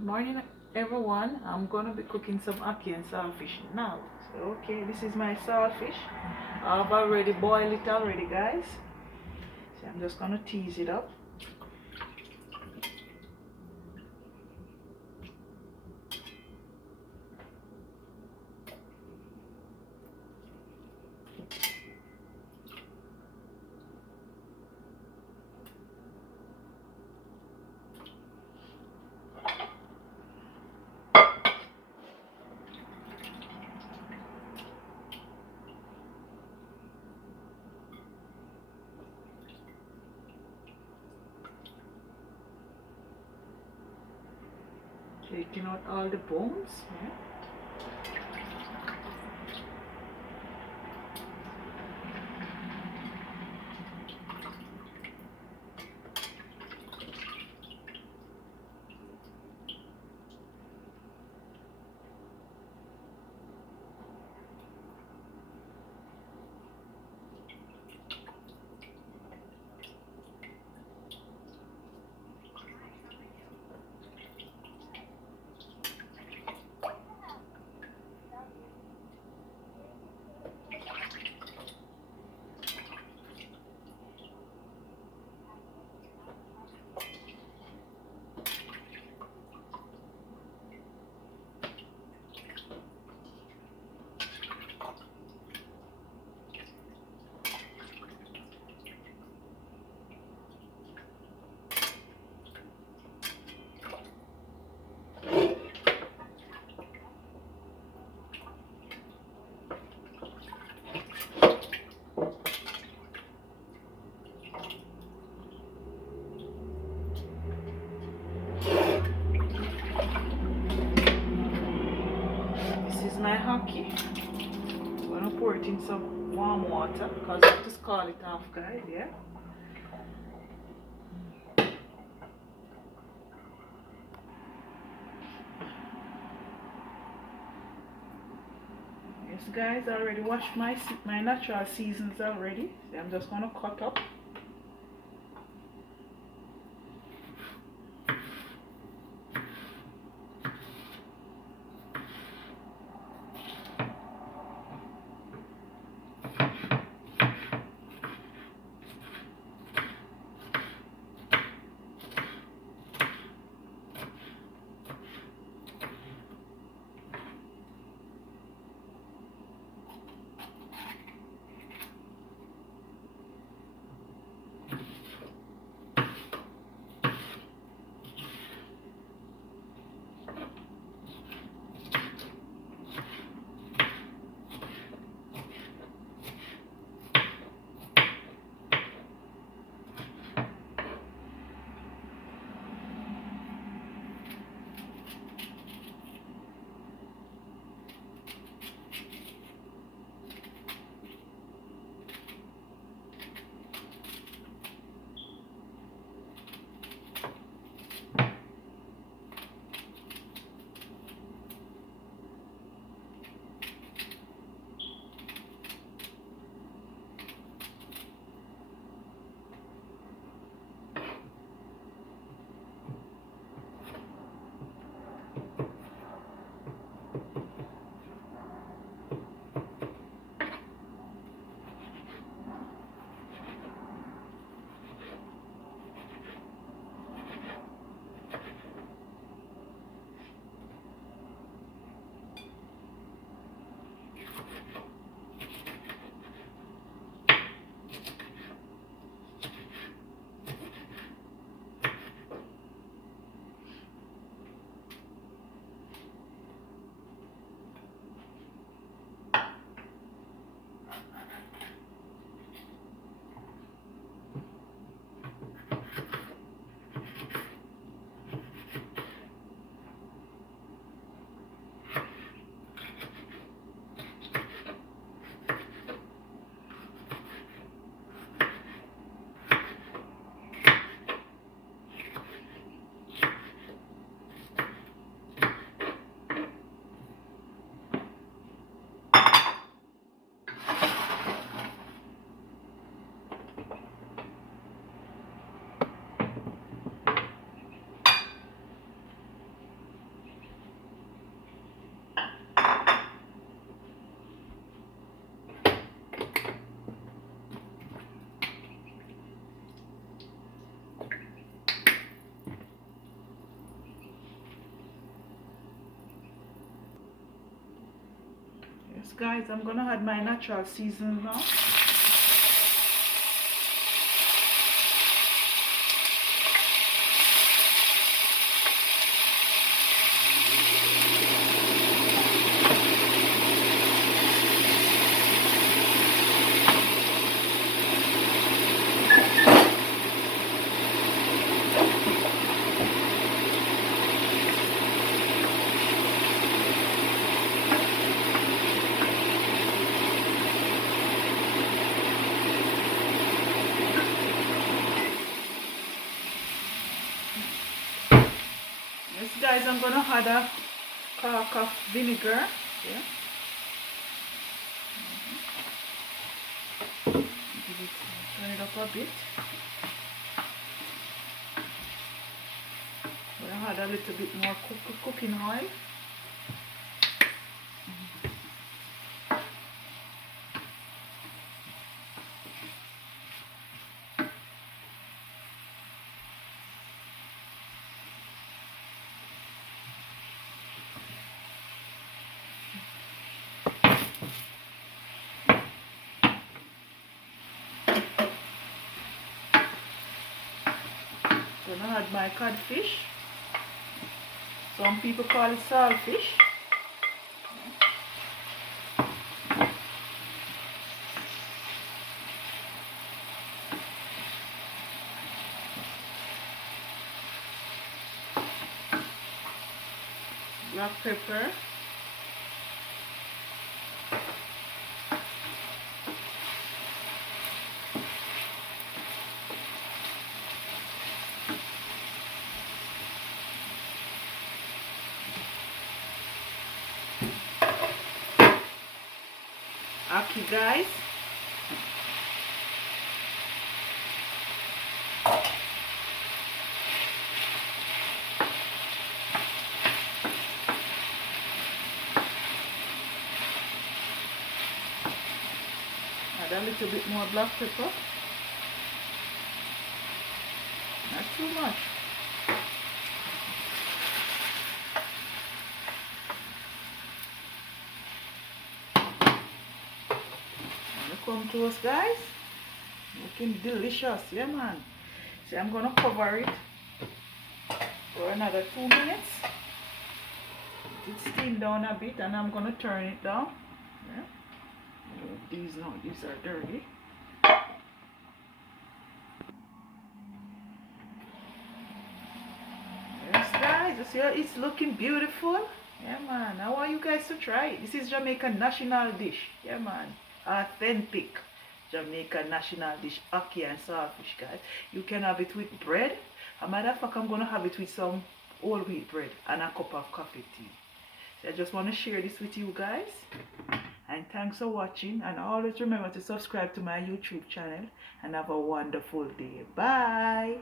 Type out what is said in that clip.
Good morning, everyone. I'm gonna be cooking some ackee and saltfish now. So, okay, this is my saltfish. I've already boiled it already, guys. So I'm just gonna tease it up. Taking out all the bones. Yeah. This is my ackee. I'm gonna pour it in some warm water because I have to scald it off, guys. Yeah. Yes, guys. I already washed my natural seasons already. So I'm just gonna cut up. Yes guys, I'm gonna add my natural seasoning now. Yes guys, I'm gonna add a cork of vinegar. Yeah. Turn it up a bit. I'm gonna add a little bit more cooking oil. Gonna add my codfish. Some people call it saltfish. Black pepper. Ackee guys. Add a little bit more black pepper. Not too much. Come to us guys, looking delicious. Yeah man. See, I'm gonna cover it for another 2 minutes. It steam down a bit and I'm gonna turn it down. Yeah. These are dirty. Yes guys, you see how it's looking beautiful? Yeah man, I want you guys to try it. This is Jamaican national dish. Yeah man, authentic Jamaican national dish, ackee and saltfish guys. You can have it with bread. As a matter of fact, I'm gonna have it with some whole wheat bread and a cup of coffee tea. So I just want to share this with you guys. And thanks for watching, and always remember to subscribe to my YouTube channel and have a wonderful day. Bye.